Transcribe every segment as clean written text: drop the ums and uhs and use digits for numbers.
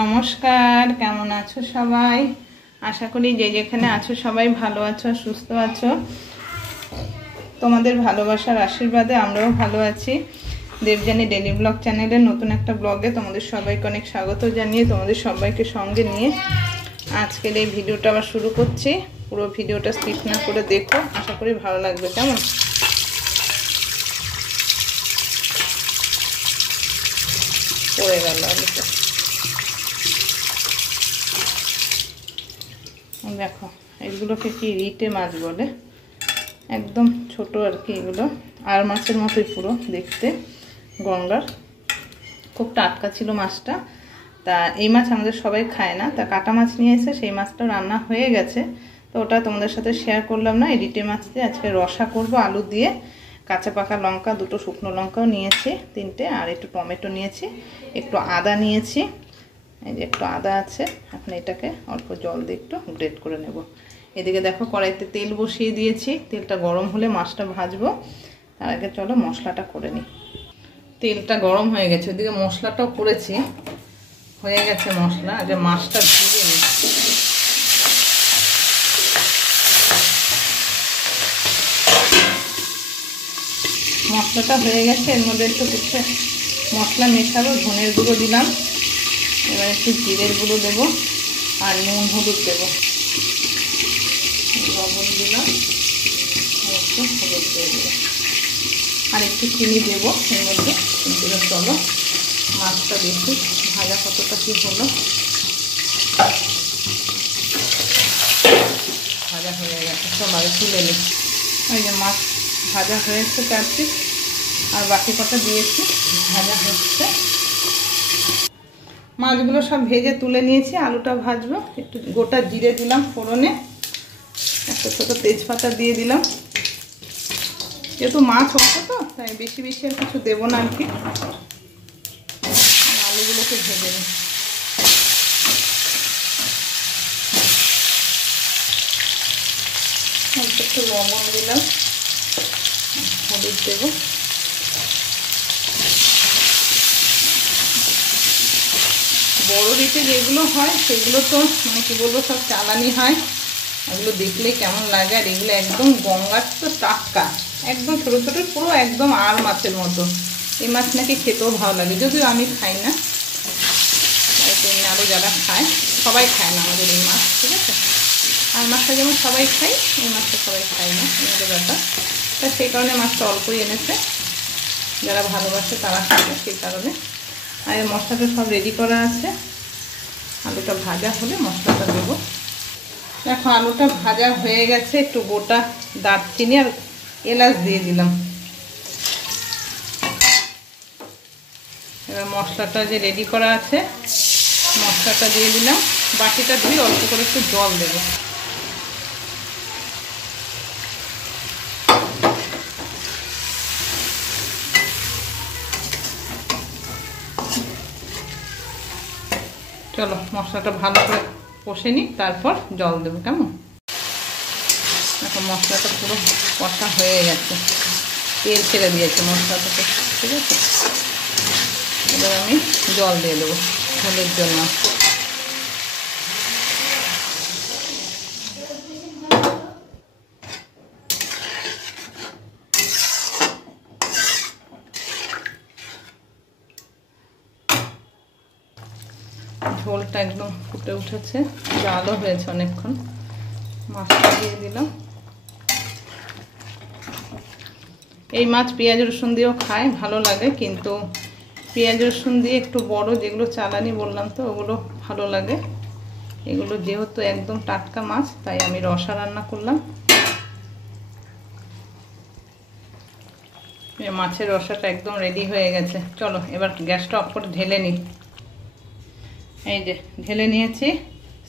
নমস্কার, কেমন আছো সবাই? আশা করি যে যেখানে আছো সবাই ভালো আছো, সুস্থ আছো। তোমাদের ভালোবাসার আশীর্বাদে আমরাও ভালো আছি। দেবযানী ডেলি ব্লগ চ্যানেলের নতুন একটা ব্লগে তোমাদের সবাইকে অনেক স্বাগত জানিয়ে তোমাদের সবাইকে সঙ্গে নিয়ে আজকের এই ভিডিওটা আবার শুরু করছি। পুরো ভিডিওটা স্কিপ না করে দেখো, আশা করি ভালো লাগবে। কেমন পড়ে গেল আলুটা, দেখো এগুলোকে কি রিটে মাছ বলে, একদম ছোট আর কি। এগুলো আর মাছের মতোই পুরো দেখতে, গঙ্গার। খুব টাটকা ছিল মাছটা। তা এই মাছ আমাদের সবাই খায় না, তা কাটা মাছ নিয়ে এসে সেই মাছটাও রান্না হয়ে গেছে। তো ওটা তোমাদের সাথে শেয়ার করলাম না। এই রিটে মাছ দিয়ে আজকে রসা করব আলু দিয়ে। কাঁচা পাকা লঙ্কা, দুটো শুকনো লঙ্কাও নিয়েছি, 3টে, আর একটু টমেটো নিয়েছি, একটু আদা নিয়েছি। এই যে একটু আদা আছে। এখন এটাকে অল্প জল দিয়ে একটু গ্রেট করে নেব। এদিকে দেখো কড়াইতে তেল বসিয়ে দিয়েছি, তেলটা গরম হলে মাছটা ভাজবো। তার আগে চলো মশলাটা করে নিই। তেলটা গরম হয়ে গেছে, ওইদিকে মশলাটাও করেছি, হয়ে গেছে মশলা। আগে মাছটা ভেজে নিই। মশলাটা হয়ে গেছে, এর মধ্যে একটু কিছু মশলা মেশাবো। ধনের গুঁড়ো দিলাম, এবার একটু জিরের গুঁড়ো দেবো, আর নুন হলুদ দেবো, লবণ দিলাম, একটু হলুদ দিয়ে দেবো, আর একটু চিনি দেবো এর মধ্যে। কিন্তু চলো মাছটা দেখি ভাজা কতটা কি হলো। ভাজা হয়ে গেছে, সবাই তুলে নিই। ওই যে মাছ ভাজা হয়েছে চারটি, আর বাকি কটা দিয়েছি, ভাজা হচ্ছে। মাছগুলো সব ভেজে তুলে নিয়েছি, আলুটা ভাজবো। একটু গোটা জিরে দিলাম ফোড়নে, একটা ছোটো তেজপাতা দিয়ে দিলাম। যেহেতু মাছ হচ্ছে তো তাই বেশি বেশি আর কিছু দেবো না আর কি। আলুগুলোকে ভেজে নিই। অল্প একটু লবণ দিলাম, হলুদ দেবো। বড় রিটে যেগুলো হয় সেগুলো তো মানে কি বলবো, সব চালানি হয়। এগুলো দেখলে কেমন লাগে, আর এগুলো একদম গঙ্গার তো টাটকা, একদম ছোটো ছোটো, পুরো একদম আর মাছের মতো। এই মাছ নাকি খেতেও ভালো লাগে, যদিও আমি খাই না। আরও যারা খায়, সবাই খায় না আমাদের এই মাছ, ঠিক আছে। আর মাছটা যেমন সবাই খাই, এই মাছটা সবাই খায় না, আমাদের ব্যাপার। তা সেই কারণে মাছটা অল্পই এনেছে, যারা ভালোবাসে তারা খাবে সেই কারণে। আর এই মশলাটা সব রেডি করা আছে। আলুটা ভাজা হলে মশলাটা দেবো। দেখো আলুটা ভাজা হয়ে গেছে, একটু গোটা দারচিনি আর এলাচ দিয়ে দিলাম। এবার মশলাটা যে রেডি করা আছে, মশলাটা দিয়ে দিলাম। বাটিটা ধুয়ে অল্প করে একটু জল দেবো। চলো মশলাটা ভালো করে কষে নিই, তারপর জল দেবো। কেমন এখন মশলাটা পুরো কষা হয়ে গেছে, তেল ছেড়ে দিয়েছে মশলাটাকে, ঠিক আছে। এবার আমি জল দিয়ে দেবো ঝোলের জন্য। ঝোলটা একদম ফুটে উঠেছে, জালও হয়েছে অনেকক্ষণ। মাছটা দিয়ে দিলাম। এই মাছ পেঁয়াজ রসুন দিয়েও খায়, ভালো লাগে, কিন্তু পেঁয়াজ রসুন দিয়ে একটু বড় যেগুলো চালানি বললাম তো, ওগুলো ভালো লাগে। এগুলো যেহেতু একদম টাটকা মাছ, তাই আমি রসা রান্না করলাম। মাছের রসাটা একদম রেডি হয়ে গেছে। চলো এবার গ্যাসটা অফ করে ঢেলে নিই। এই যে ঢেলে নিয়েছি,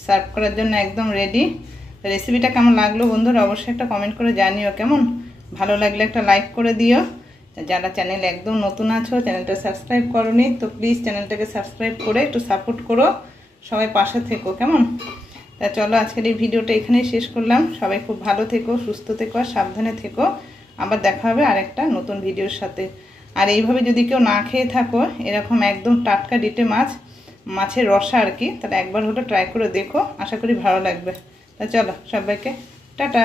সার্ভ করার জন্য একদম রেডি। রেসিপিটা কেমন লাগলো বন্ধুরা অবশ্যই একটা কমেন্ট করে জানিও। কেমন ভালো লাগলে একটা লাইক করে দিও। যারা চ্যানেলে একদম নতুন আছো, চ্যানেলটা সাবস্ক্রাইব করোনি, তো প্লিজ চ্যানেলটাকে সাবস্ক্রাইব করে একটু সাপোর্ট করো, সবাই পাশে থেকো। কেমন তা চলো আজকের এই ভিডিওটা এখানেই শেষ করলাম। সবাই খুব ভালো থেকো, সুস্থ থেকো, আর সাবধানে থেকো। আবার দেখা হবে আরেকটা নতুন ভিডিওর সাথে। আর এইভাবে যদি কেউ না খেয়ে থাকো এরকম একদম টাটকা রিটে মাছ, মাছের রসা আর কি। তাহলে একবার হলো ট্রাই করে দেখো, আশা করি ভালো লাগবে। তা চলো সবাইকে টাটা।